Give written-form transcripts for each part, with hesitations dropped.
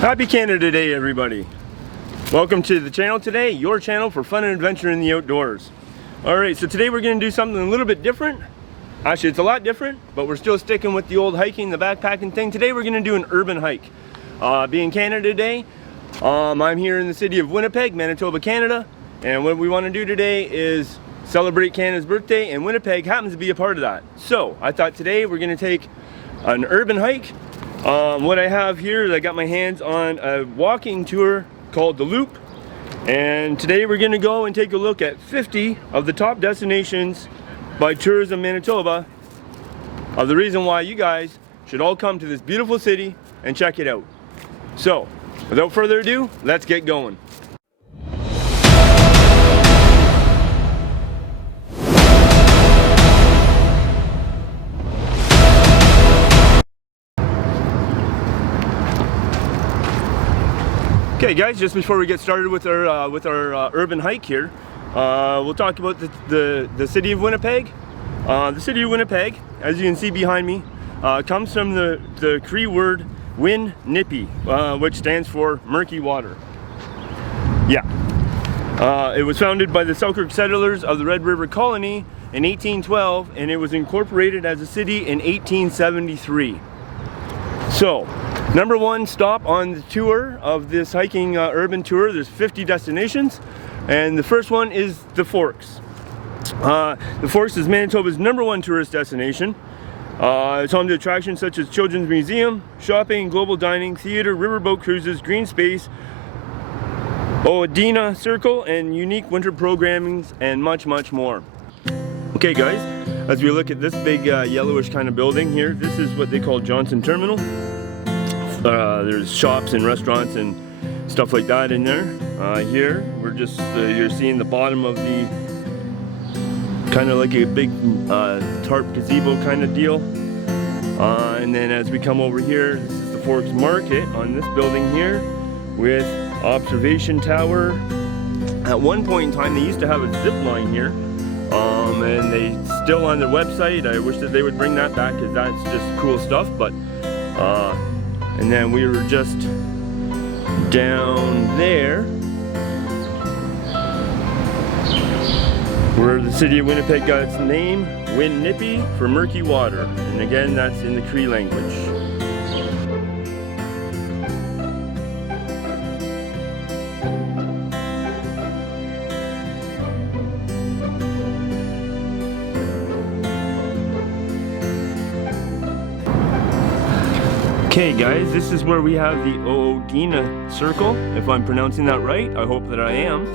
Happy Canada Day, everybody. Welcome to the channel today, your channel for fun and adventure in the outdoors. Alright, so today we're going to do something a little bit different. Actually, it's a lot different, but we're still sticking with the old hiking, the backpacking thing. Today we're going to do an urban hike. Being Canada Day, I'm here in the city of Winnipeg, Manitoba, Canada. And what we want to do today is celebrate Canada's birthday, and Winnipeg happens to be a part of that. So, I thought today we're going to take an urban hike. What I have here is I got my hands on a walking tour called The Loop, and today we're going to go and take a look at 50 of the top destinations by Tourism Manitoba of the reason why you guys should all come to this beautiful city and check it out. So, without further ado, let's get going. Okay guys, just before we get started with our urban hike here, we'll talk about the city of Winnipeg. The city of Winnipeg, as you can see behind me, comes from the Cree word Win Nippy, which stands for murky water. Yeah. It was founded by the Selkirk settlers of the Red River Colony in 1812, and it was incorporated as a city in 1873. So, number one stop on the tour of this hiking urban tour, there's 50 destinations, and the first one is the Forks. The Forks is Manitoba's #1 tourist destination. It's home to attractions such as Children's Museum, shopping, global dining, theater, riverboat cruises, green space, Oadina Circle, and unique winter programmings, and much, much more. Okay guys, as we look at this big yellowish kind of building here, this is what they call Johnson Terminal. There's shops and restaurants and stuff like that in there. Here, we're just, you're seeing the bottom of the, kind of like a big tarp gazebo kind of deal. And then as we come over here, this is the Forks Market on this building here with observation tower. At one point in time, they used to have a zip line here. And they still on their website. I wish that they would bring that back because that's just cool stuff. But and then we were just down there where the city of Winnipeg got its name, Win Nippy, for murky water. And again, that's in the Cree language. Okay guys, this is where we have the Oadina Circle, if I'm pronouncing that right. I hope that I am.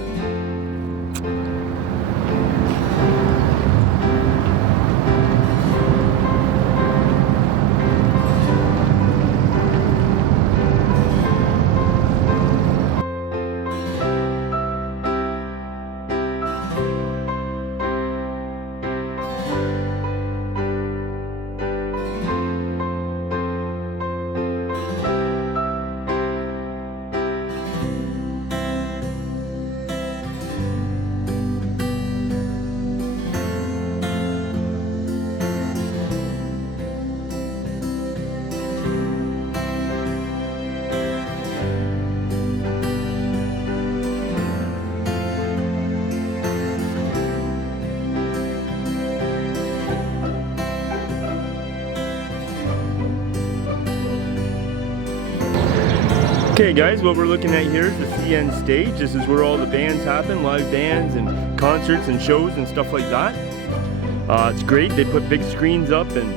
Okay guys, what we're looking at here is the CN stage. This is where all the bands happen, live bands and concerts and shows and stuff like that. It's great, they put big screens up, and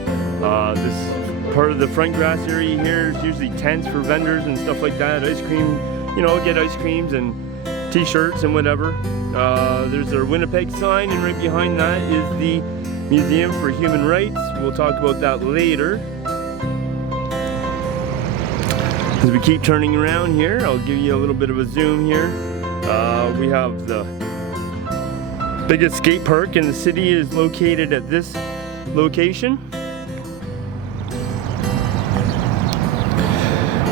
this part of the front grass area here is usually tents for vendors and stuff like that. Ice cream, you know, get ice creams and t-shirts and whatever. There's our Winnipeg sign, and right behind that is the Museum for Human Rights. We'll talk about that later. As we keep turning around here, I'll give you a little bit of a zoom here. We have the biggest skate park in the city is located at this location.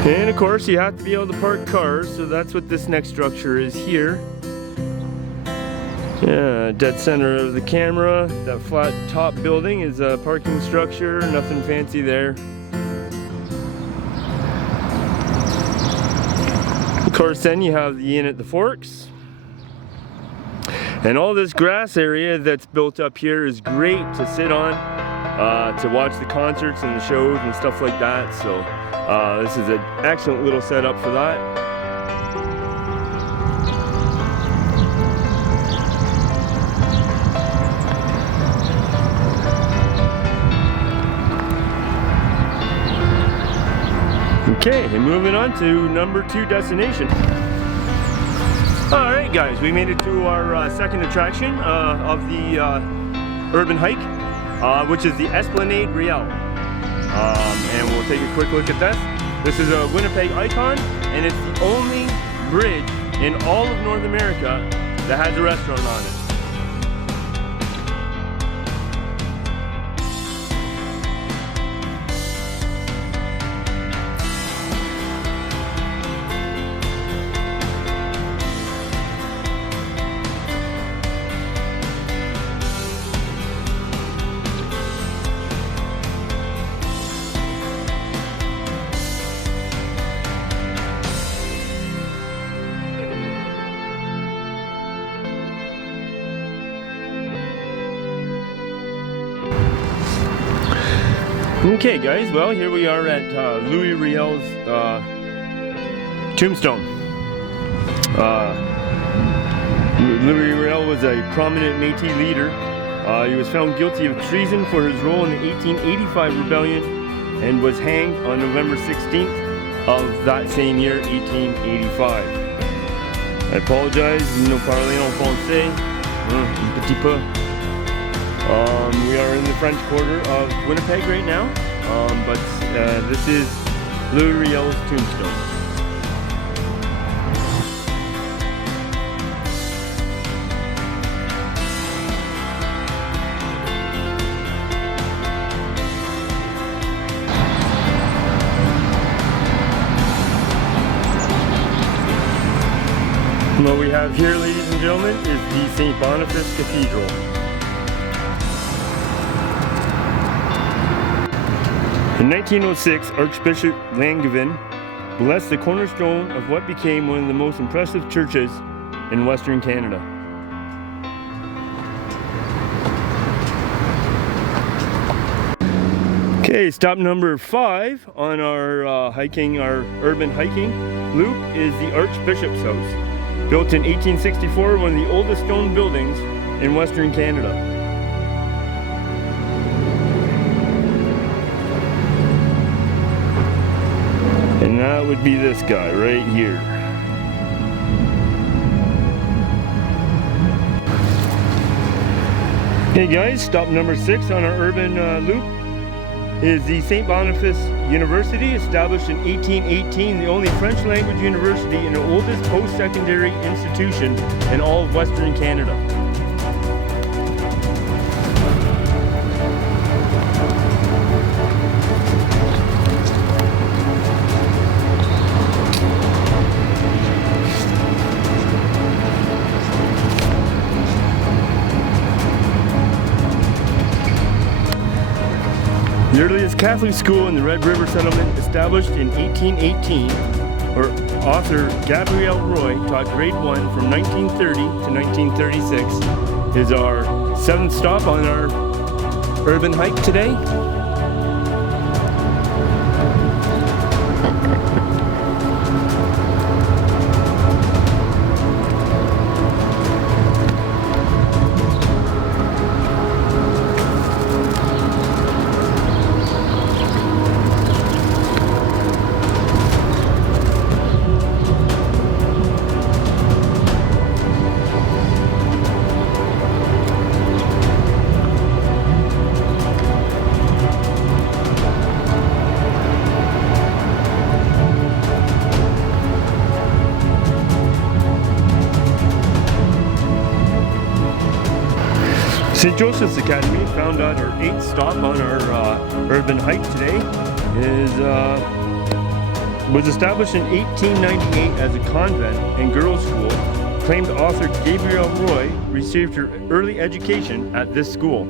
And of course you have to be able to park cars, so that's what this next structure is here. Yeah, dead center of the camera. That flat top building is a parking structure, nothing fancy there. course, then you have the Inn at the Forks. And all this grass area that's built up here is great to sit on, to watch the concerts and the shows and stuff like that. So this is an excellent little setup for that. Okay, and moving on to number 2 destination. Alright guys, we made it to our second attraction of the urban hike, which is the Esplanade Riel. And we'll take a quick look at this. This is a Winnipeg icon, and it's the only bridge in all of North America that has a restaurant on it. Okay guys, well here we are at Louis Riel's Tombstone. Louis Riel was a prominent Métis leader. He was found guilty of treason for his role in the 1885 rebellion and was hanged on November 16th of that same year, 1885. I apologize, no parler en français, un petit peu. We are in the French Quarter of Winnipeg right now, but this is Louis Riel's Tombstone. What we have here, ladies and gentlemen, is the St. Boniface Cathedral. In 1906, Archbishop Langevin blessed the cornerstone of what became one of the most impressive churches in Western Canada. Okay, stop number 5 on our urban hiking loop is the Archbishop's House. Built in 1864, one of the oldest stone buildings in Western Canada. And that would be this guy right here. Hey guys, stop number 6 on our urban loop is the St. Boniface University, established in 1818, the only French language university and the oldest post-secondary institution in all of Western Canada. The earliest Catholic school in the Red River settlement, established in 1818, where author Gabriel Roy taught grade 1 from 1930 to 1936, is our 7th stop on our urban hike today. St. Joseph's Academy, found at our 8th stop on our urban hike today, was established in 1898 as a convent and girls' school. Acclaimed author Gabriel Roy received her early education at this school.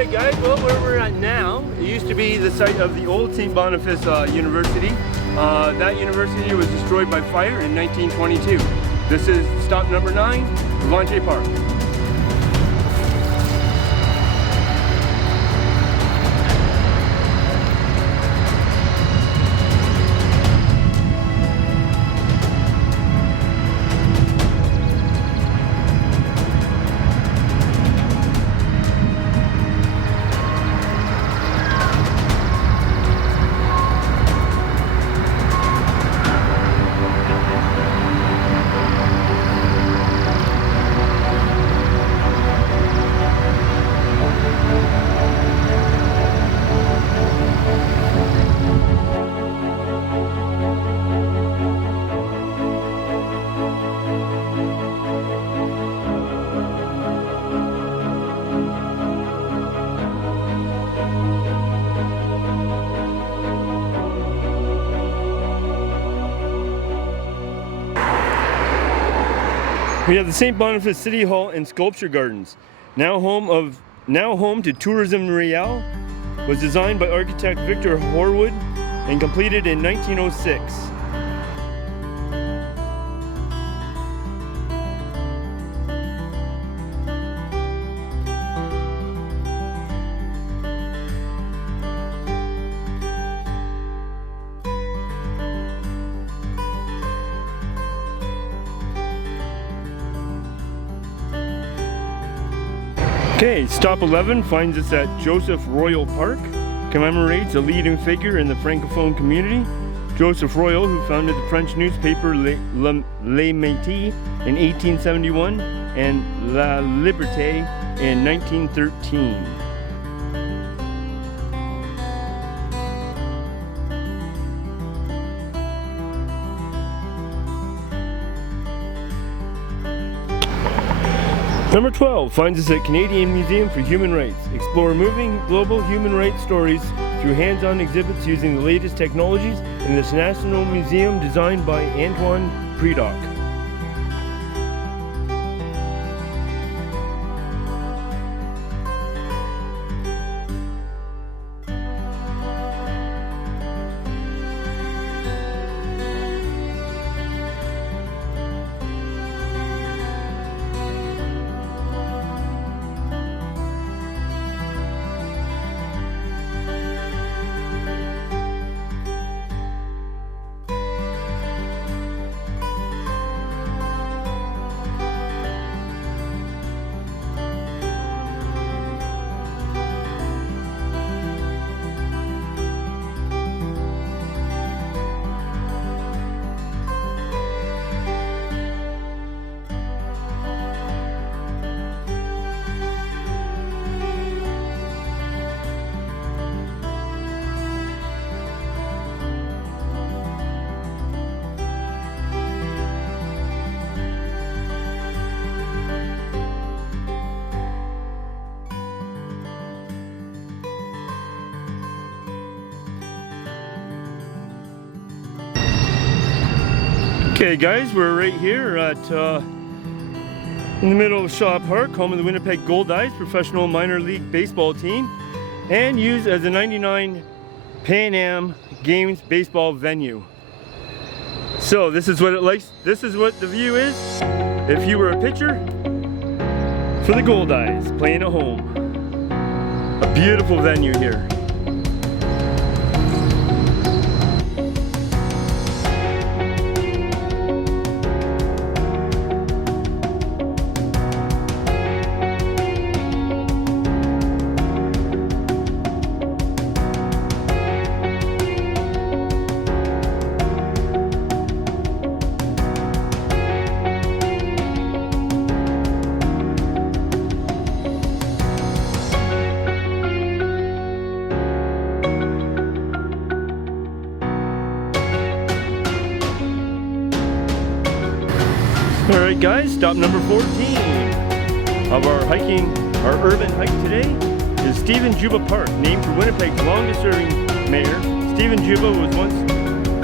Alright guys, well where we're at now, it used to be the site of the old St. Boniface University. That university was destroyed by fire in 1922. This is stop number 9, Provencher Park. We have the St. Boniface City Hall and Sculpture Gardens, now home to Tourism Riel, was designed by architect Victor Horwood and completed in 1906. Okay, stop 11 finds us at Joseph Royal Park, commemorates a leading figure in the Francophone community, Joseph Royal, who founded the French newspaper Le Métis in 1871 and La Liberté in 1913. Number 12 finds us at Canadian Museum for Human Rights. Explore moving global human rights stories through hands-on exhibits using the latest technologies in this National Museum designed by Antoine Predock. Okay guys, we're right here at in the middle of Shaw Park, home of the Winnipeg Goldeyes professional minor league baseball team, and used as a '99 Pan Am Games baseball venue. So this is what this is what the view is if you were a pitcher for the Goldeyes playing at home. A beautiful venue here. Alright guys, stop number 14 of our urban hike today is Stephen Juba Park, named for Winnipeg's longest serving mayor. Stephen Juba was once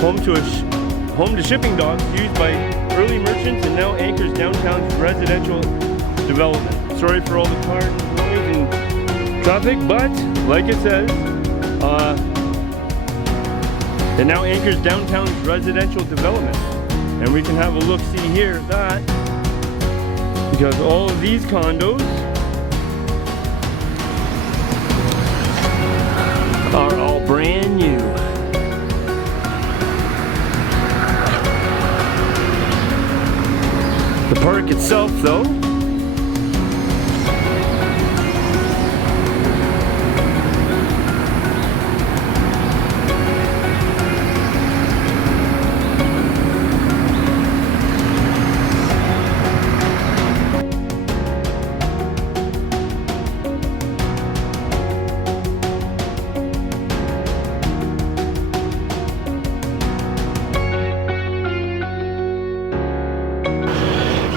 home to shipping docks used by early merchants and now anchors downtown's residential development. Sorry for all the cars and noise and topic, but like it says, it now anchors downtown's residential development. And we can have a look-see here at that, because all of these condos are all brand new. The park itself, though,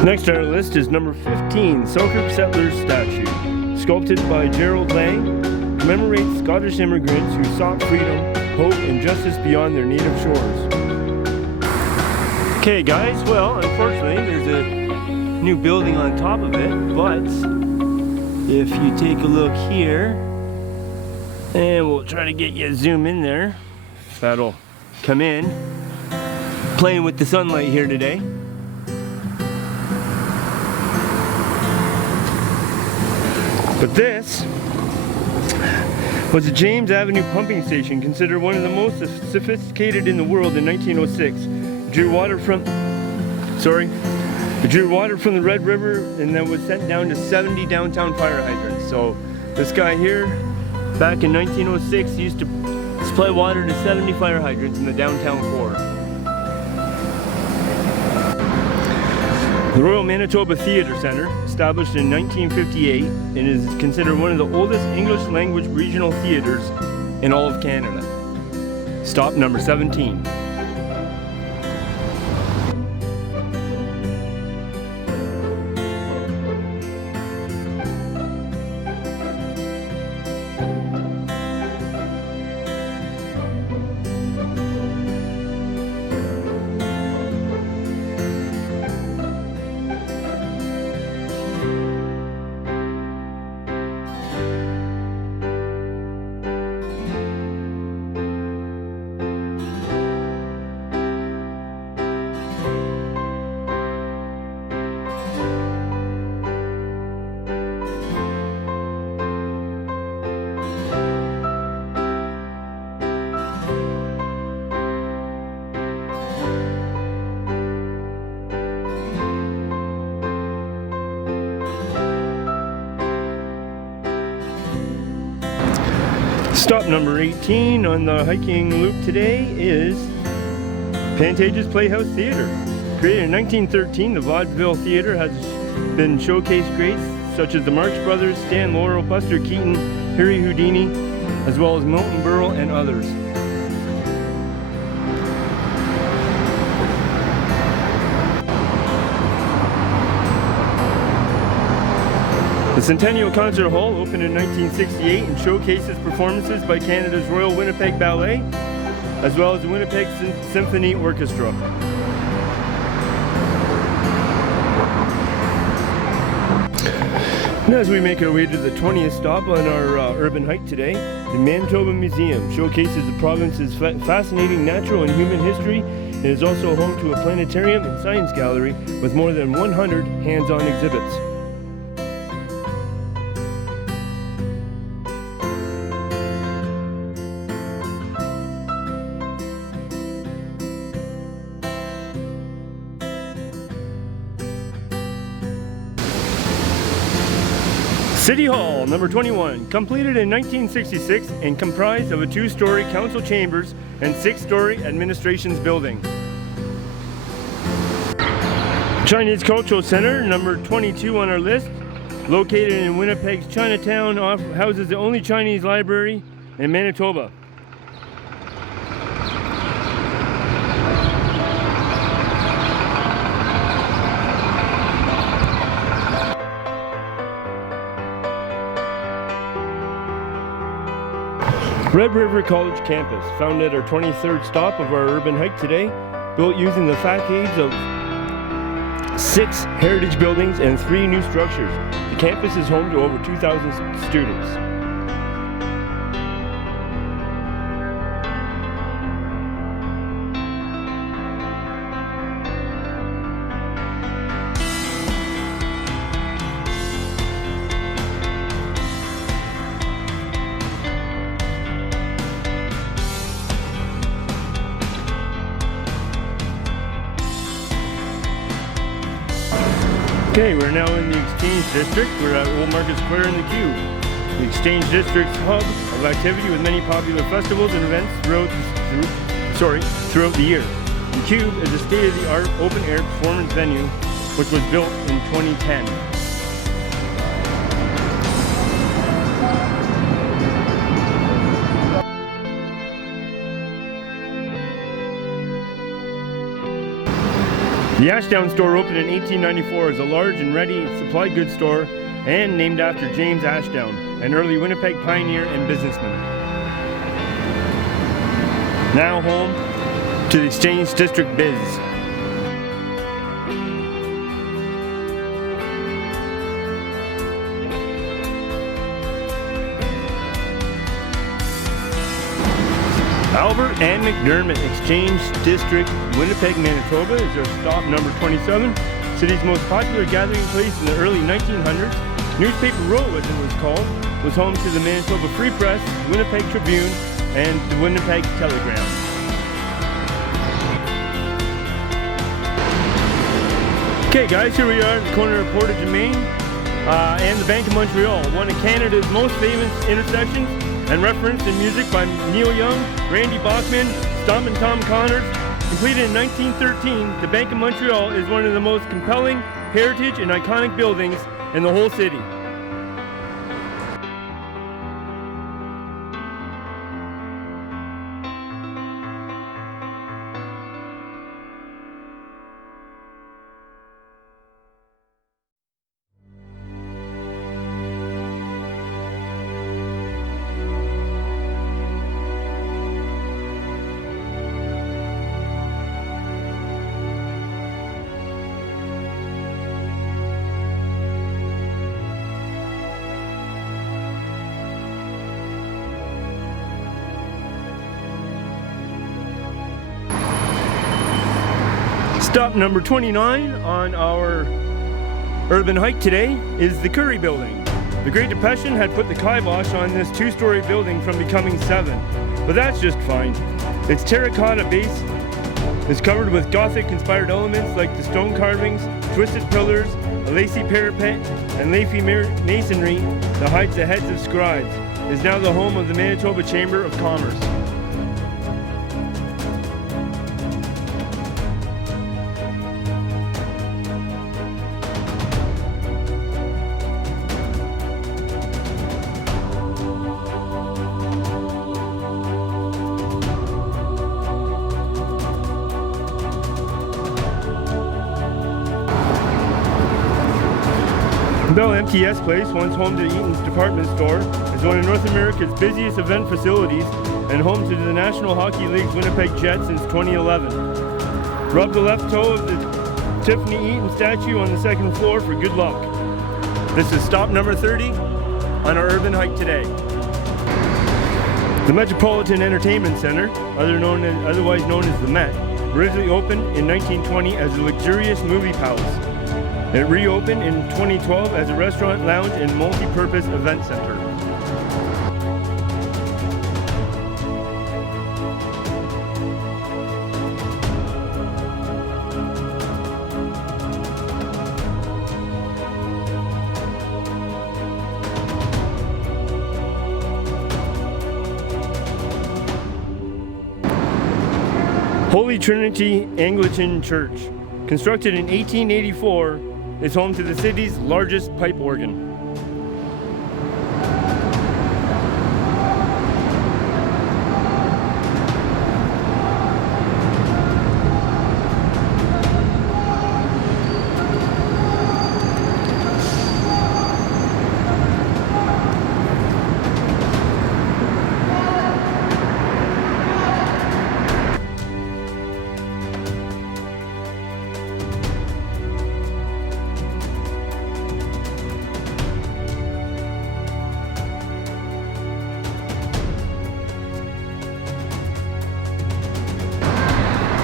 next on our list is number 15, Selkirk Settlers Statue. Sculpted by Gerald Lang, commemorates Scottish immigrants who sought freedom, hope, and justice beyond their native shores. Okay guys, well, unfortunately there's a new building on top of it, but if you take a look here, and we'll try to get you a zoom in there, if that'll come in. Playing with the sunlight here today. But this was a James Avenue pumping station, considered one of the most sophisticated in the world in 1906. It drew water from the Red River and then was sent down to 70 downtown fire hydrants. So this guy here, back in 1906, used to supply water to 70 fire hydrants in the downtown core. The Royal Manitoba Theatre Centre, established in 1958, and is considered one of the oldest English language regional theatres in all of Canada. Stop number 17. Stop number 18 on the hiking loop today is Pantage's Playhouse Theatre. Created in 1913, the Vaudeville Theatre has been showcased greats such as the Marx Brothers, Stan Laurel, Buster Keaton, Harry Houdini, as well as Milton Berle and others. The Centennial Concert Hall opened in 1968 and showcases performances by Canada's Royal Winnipeg Ballet, as well as the Winnipeg Symphony Orchestra. And as we make our way to the 20th stop on our urban hike today, the Manitoba Museum showcases the province's fascinating natural and human history and is also home to a planetarium and science gallery with more than 100 hands-on exhibits. City Hall, number 21, completed in 1966 and comprised of a 2-story council chambers and 6-story administrations building. Chinese Cultural Center, number 22 on our list, located in Winnipeg's Chinatown, houses the only Chinese library in Manitoba. Red River College campus, found at our 23rd stop of our urban hike today, built using the facades of 6 heritage buildings and 3 new structures. The campus is home to over 2,000 students. Okay, we're now in the Exchange District. We're at Old Market Square in the Cube. The Exchange District's hub of activity with many popular festivals and events throughout the year. The Cube is a state-of-the-art open-air performance venue which was built in 2010. The Ashdown store opened in 1894 as a large and ready supply goods store and named after James Ashdown, an early Winnipeg pioneer and businessman. Now home to the Exchange District Biz. Albert and McDermott Exchange District, Winnipeg, Manitoba is our stop number 27. City's most popular gathering place in the early 1900s. Newspaper Row, as it was called, was home to the Manitoba Free Press, Winnipeg Tribune, and the Winnipeg Telegram. Okay guys, here we are at the corner of Portage and Main and the Bank of Montreal, one of Canada's most famous intersections and referenced in music by Neil Young, Randy Bachman, Stompin' Tom Connors. Completed in 1913, the Bank of Montreal is one of the most compelling heritage and iconic buildings in the whole city. Stop number 29 on our urban hike today is the Curry Building. The Great Depression had put the kibosh on this two-story building from becoming 7, but that's just fine. Its terracotta base is covered with Gothic-inspired elements like the stone carvings, twisted pillars, a lacy parapet, and leafy masonry that hides the heads of scribes. It is now the home of the Manitoba Chamber of Commerce. MTS Place, once home to Eaton's department store, is one of North America's busiest event facilities and home to the National Hockey League's Winnipeg Jets since 2011. Rub the left toe of the Tiffany Eaton statue on the second floor for good luck. This is stop number 30 on our urban hike today. The Metropolitan Entertainment Center, otherwise known as the Met, originally opened in 1920 as a luxurious movie palace. It reopened in 2012 as a restaurant, lounge, and multi-purpose event center. Holy Trinity Anglican Church, constructed in 1884, is home to the city's largest pipe organ.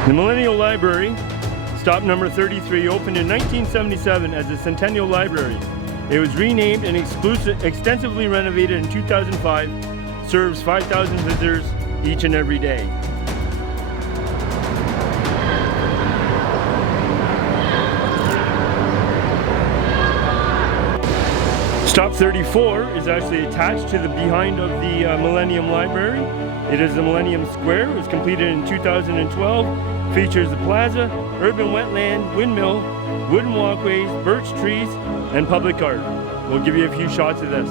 The Millennial Library, stop number 33, opened in 1977 as the Centennial Library. It was renamed and extensively renovated in 2005, serves 5,000 visitors each and every day. Stop 34 is actually attached to the behind of the Millennium Library. It is the Millennium Square. It was completed in 2012. Features the plaza, urban wetland, windmill, wooden walkways, birch trees, and public art. We'll give you a few shots of this.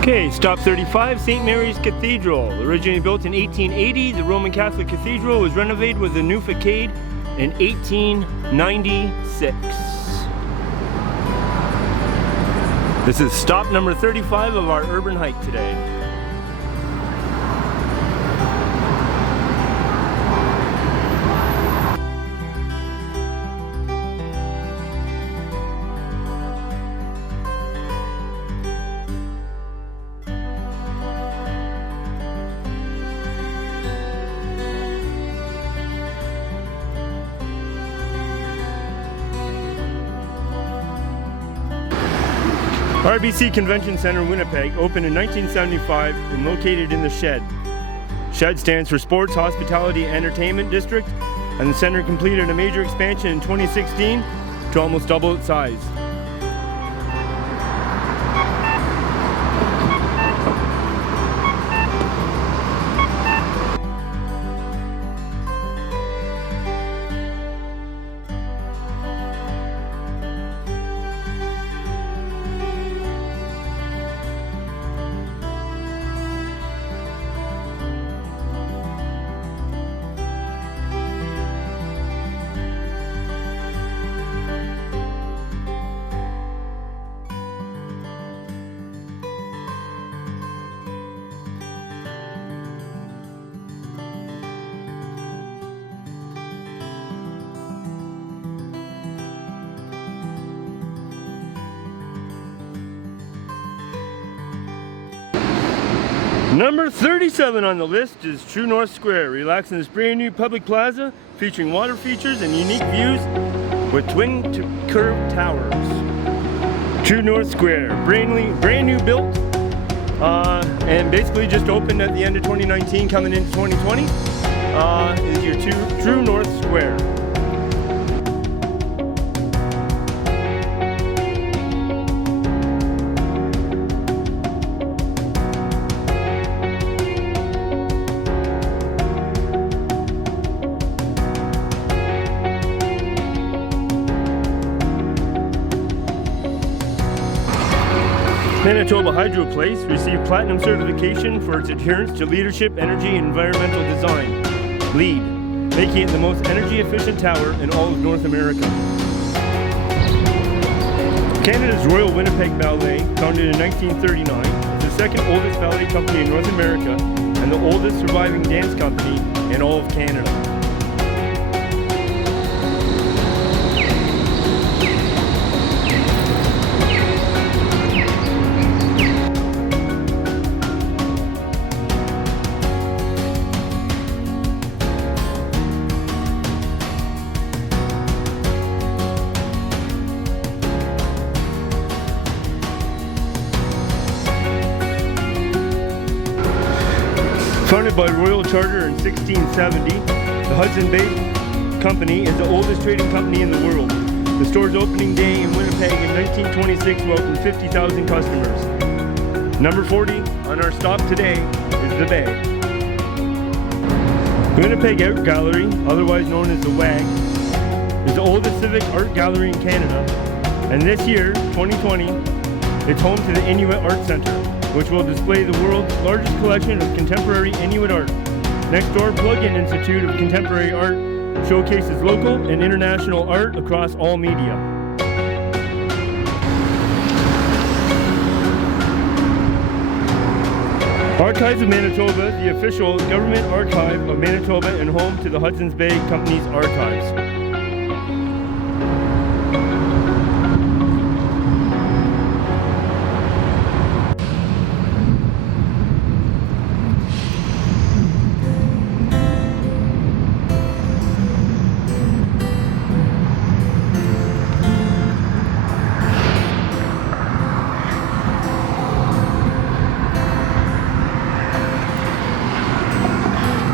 Okay, stop 35, St. Mary's Cathedral. Originally built in 1880, the Roman Catholic Cathedral was renovated with a new facade in 1896. This is stop number 35 of our urban hike today. RBC Convention Center, Winnipeg, opened in 1975 and located in the Shed. Shed stands for Sports, Hospitality, Entertainment District, and the center completed a major expansion in 2016 to almost double its size. Number 37 on the list is True North Square. Relax in this brand new public plaza featuring water features and unique views with twin curved towers. True North Square, brand new built, and basically just opened at the end of 2019, coming into 2020, is your True North Square. Manitoba Hydro Place received platinum certification for its adherence to leadership, energy, and environmental design, LEED, making it the most energy efficient tower in all of North America. Canada's Royal Winnipeg Ballet, founded in 1939, is the second oldest ballet company in North America and the oldest surviving dance company in all of Canada. Founded by Royal Charter in 1670, the Hudson Bay Company is the oldest trading company in the world. The store's opening day in Winnipeg in 1926 welcomed 50,000 customers. Number 40 on our stop today is the Bay. The Winnipeg Art Gallery, otherwise known as the WAG, is the oldest civic art gallery in Canada And this year, 2020, it's home to the Inuit Art Center, which will display the world's largest collection of contemporary Inuit art. Next door, Plug-in Institute of Contemporary Art showcases local and international art across all media. Archives of Manitoba, the official government archive of Manitoba and home to the Hudson's Bay Company's archives.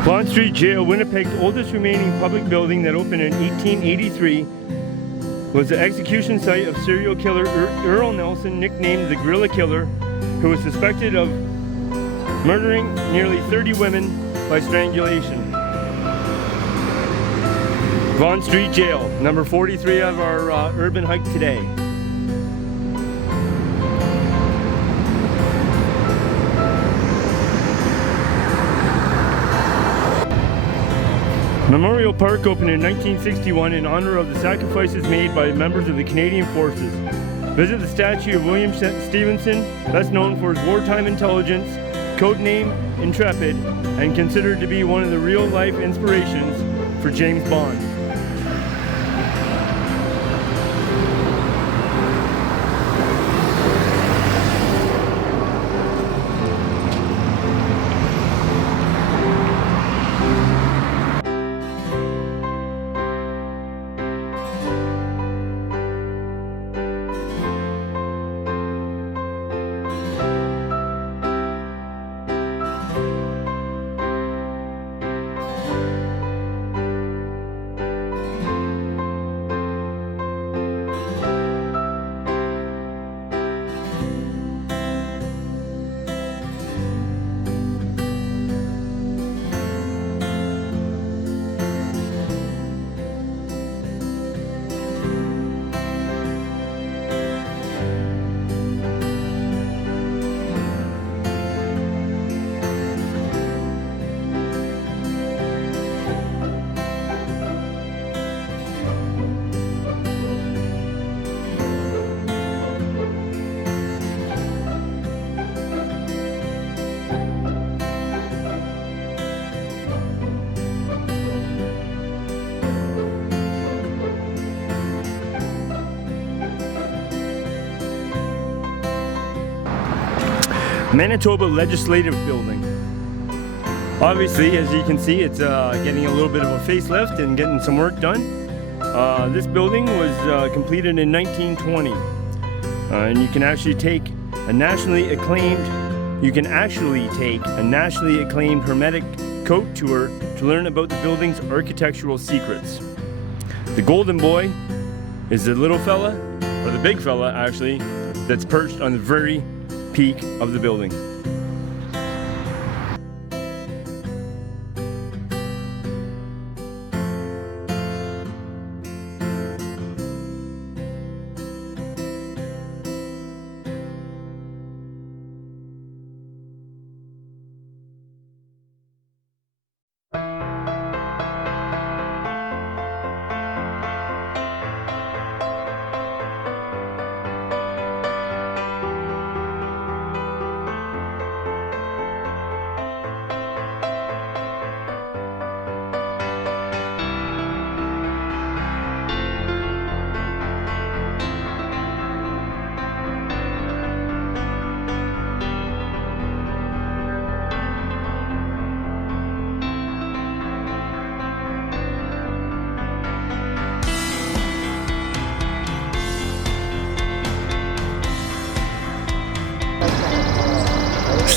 Bond Street Jail, Winnipeg's oldest remaining public building that opened in 1883, was the execution site of serial killer Earl Nelson, nicknamed the Gorilla Killer, who was suspected of murdering nearly 30 women by strangulation. Bond Street Jail, number 43 of our urban hike today. Memorial Park opened in 1961 in honor of the sacrifices made by members of the Canadian Forces. Visit the statue of William Stevenson, best known for his wartime intelligence, codename Intrepid, and considered to be one of the real-life inspirations for James Bond. Manitoba Legislative Building. Obviously, as you can see, it's getting a little bit of a facelift and getting some work done. This building was completed in 1920, and you can actually take a nationally acclaimed hermetic coat tour to learn about the building's architectural secrets. The golden boy is the little fella, or the big fella actually, that's perched on the very peak of the building.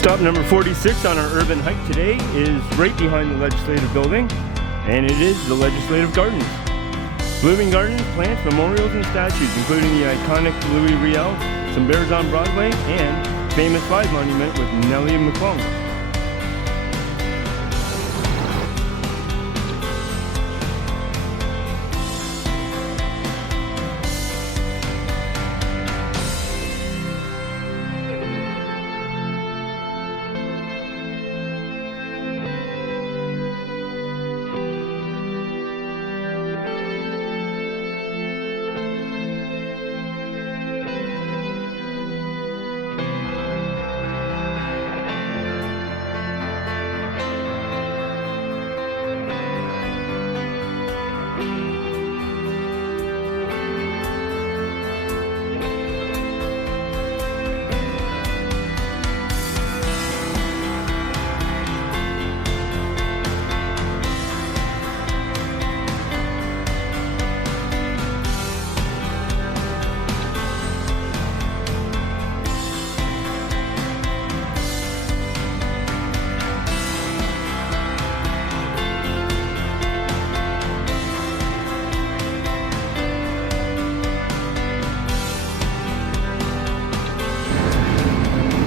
Stop number 46 on our urban hike today is right behind the Legislative Building, and it is the Legislative Gardens. Blooming gardens, plants, memorials, and statues, including the iconic Louis Riel, some bears on Broadway, and famous 5 monument with Nellie McClung.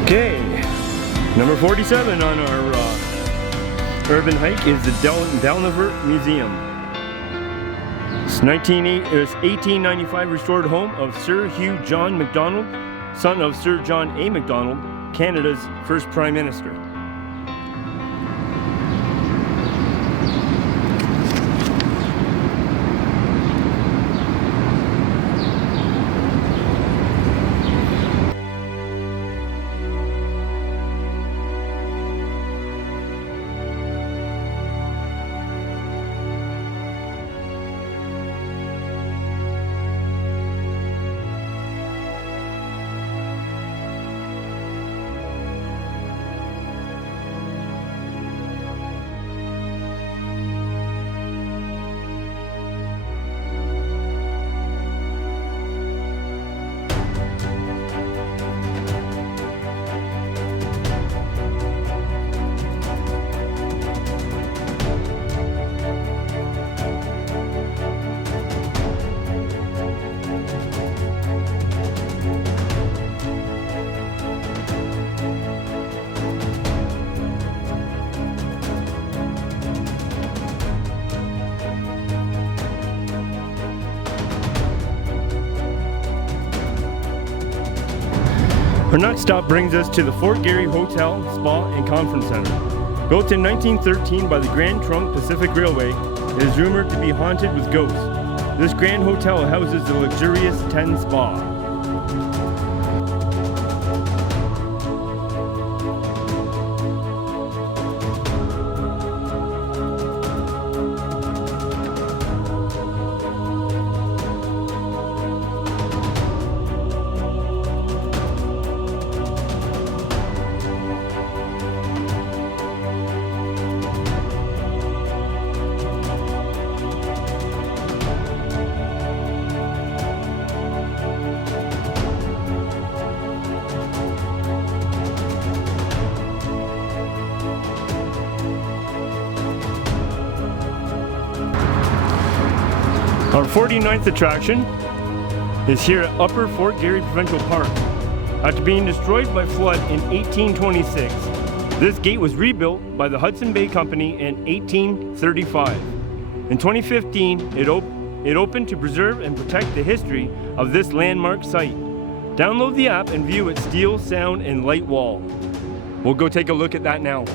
Okay, number 47 on our urban hike is the Delnavert Museum. It's 1895 restored home of Sir Hugh John Macdonald, son of Sir John A. Macdonald, Canada's first Prime Minister. Our next stop brings us to the Fort Garry Hotel, Spa and Conference Center. Built in 1913 by the Grand Trunk Pacific Railway, it is rumored to be haunted with ghosts. This grand hotel houses the luxurious 10 Spa. Our 49th attraction is here at Upper Fort Garry Provincial Park. After being destroyed by flood in 1826, this gate was rebuilt by the Hudson Bay Company in 1835. In 2015, it opened to preserve and protect the history of this landmark site. Download the app and view its steel, sound, and light wall. We'll go take a look at that now.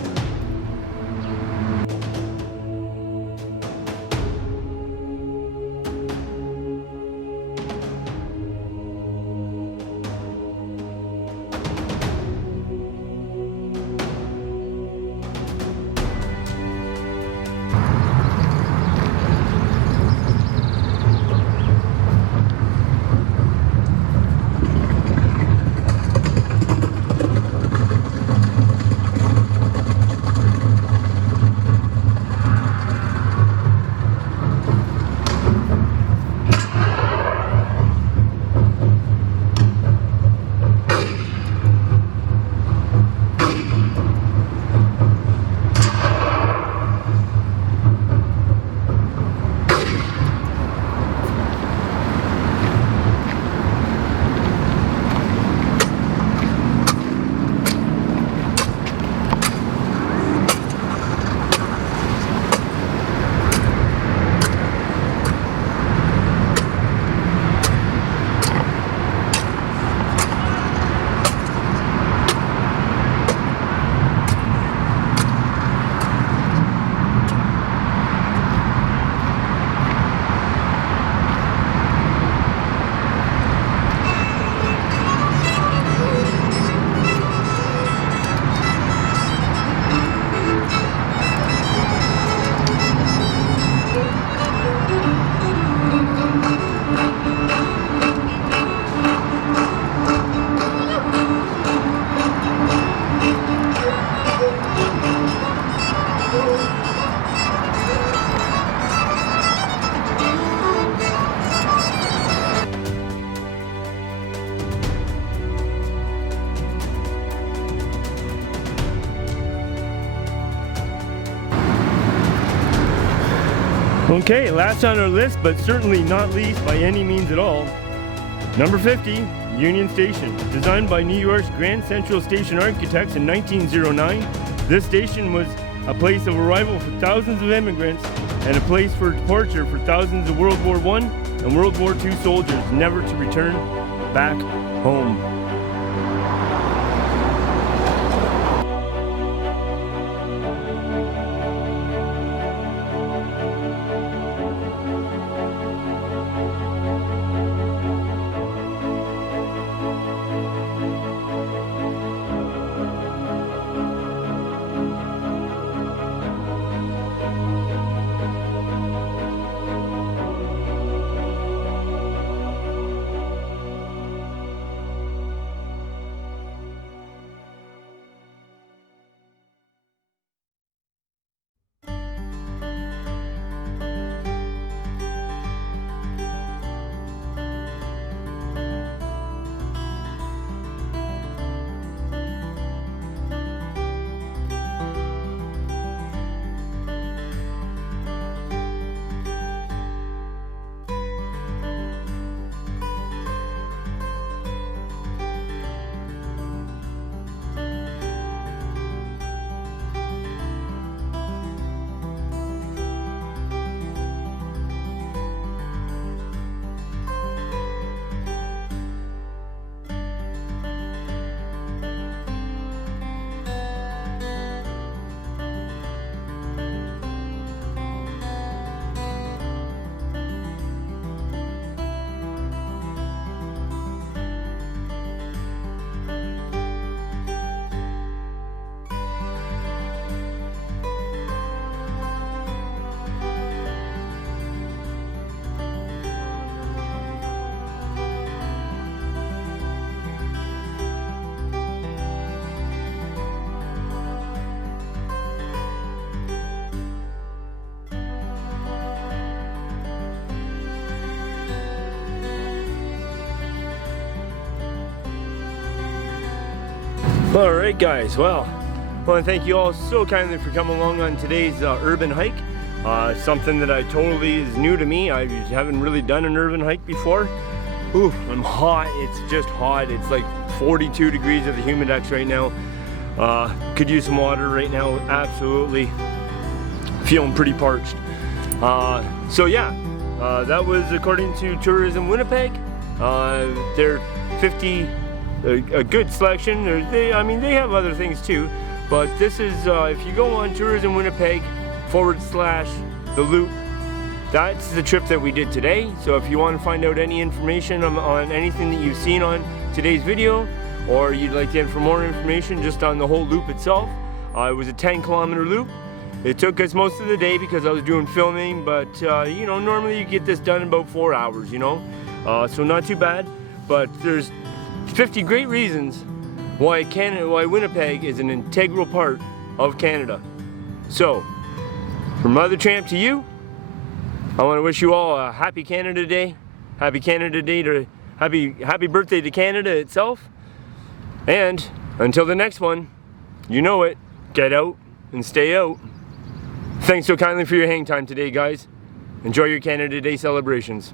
Okay, last on our list, but certainly not least by any means at all. Number 50, Union Station. Designed by New York's Grand Central Station architects in 1909, this station was a place of arrival for thousands of immigrants and a place for departure for thousands of World War I and World War II soldiers never to return back home. Alright guys, well, I want to thank you all so kindly for coming along on today's urban hike. Something that I totally is new to me. I haven't really done an urban hike before. Ooh, I'm hot. It's just hot. It's like 42 degrees at the Humidex right now. Could use some water right now. Absolutely feeling pretty parched. So yeah, that was according to Tourism Winnipeg. They're 50. A good selection. They have other things too, but this is if you go on Tourism Winnipeg / the loop, that's the trip that we did today. So if you want to find out any information on anything that you've seen on today's video, or you'd like to get for more information just on the whole loop itself, it was a 10-kilometer loop. It took us most of the day because I was doing filming, but you know, normally you get this done in about 4 hours, you know, so not too bad. But there's 50 great reasons why Winnipeg is an integral part of Canada. So, from LEATHERTRAMP to you, I want to wish you all a happy Canada Day. Happy Canada Day to happy birthday to Canada itself. And until the next one, you know it, get out and stay out. Thanks so kindly for your hang time today, guys. Enjoy your Canada Day celebrations.